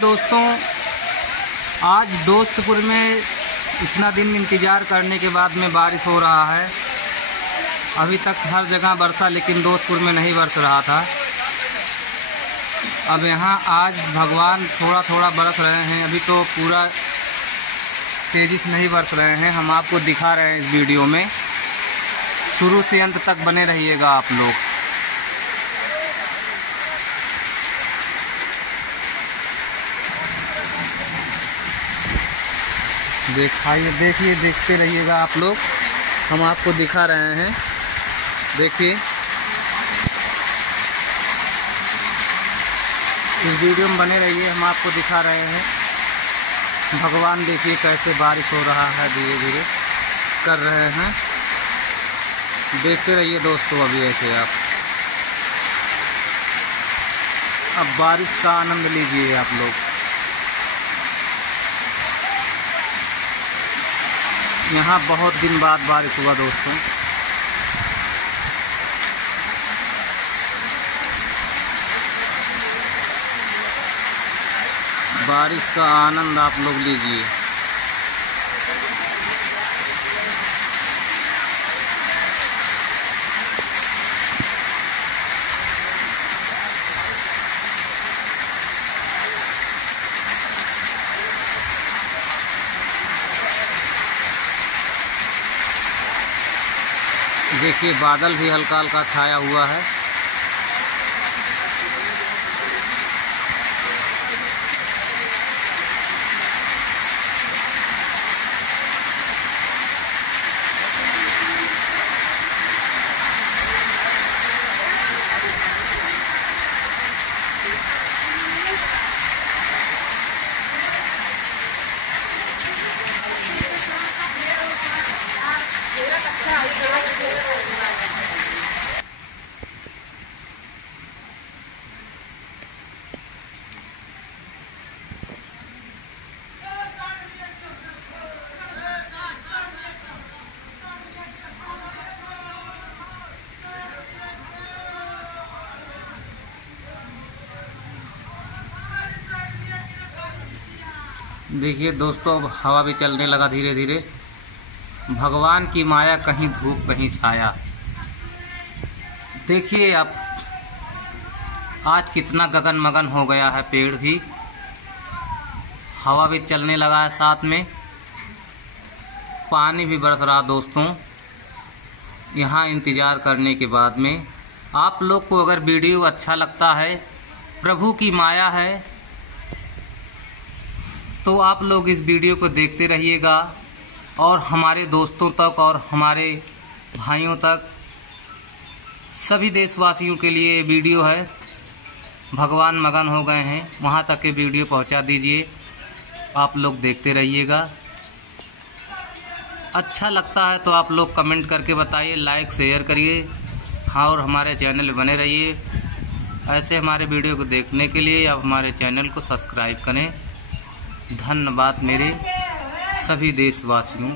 दोस्तों, आज दोस्तपुर में इतना दिन इंतज़ार करने के बाद में बारिश हो रहा है। अभी तक हर जगह बरसा, लेकिन दोस्तपुर में नहीं बरस रहा था। अब यहाँ आज भगवान थोड़ा थोड़ा बरस रहे हैं। अभी तो पूरा तेज़ी से नहीं बरस रहे हैं। हम आपको दिखा रहे हैं इस वीडियो में। शुरू से अंत तक बने रहिएगा आप लोग। देखते रहिएगा आप लोग। हम आपको दिखा रहे हैं। देखिए, इस वीडियो में बने रहिए। हम आपको दिखा रहे हैं भगवान। देखिए कैसे बारिश हो रहा है, धीरे धीरे कर रहे हैं। देखते रहिए दोस्तों। अभी ऐसे आप अब बारिश का आनंद लीजिए आप लोग। यहाँ बहुत दिन बाद बारिश हुआ दोस्तों। बारिश का आनंद आप लोग लीजिए। देखिए, बादल भी हल्का हल्का छाया हुआ है। देखिए दोस्तों, अब हवा भी चलने लगा धीरे धीरे। भगवान की माया, कहीं धूप कहीं छाया। देखिए अब आज कितना गगन मगन हो गया है। पेड़ भी, हवा भी चलने लगा है, साथ में पानी भी बरस रहा दोस्तों। यहाँ इंतज़ार करने के बाद में आप लोग को अगर वीडियो अच्छा लगता है, प्रभु की माया है, तो आप लोग इस वीडियो को देखते रहिएगा और हमारे दोस्तों तक और हमारे भाइयों तक, सभी देशवासियों के लिए ये वीडियो है। भगवान मगन हो गए हैं, वहाँ तक के वीडियो पहुँचा दीजिए। आप लोग देखते रहिएगा। अच्छा लगता है तो आप लोग कमेंट करके बताइए, लाइक शेयर करिए। हाँ, और हमारे चैनल में बने रहिए। ऐसे हमारे वीडियो को देखने के लिए आप हमारे चैनल को सब्सक्राइब करें। धन्यवाद मेरे सभी देशवासियों।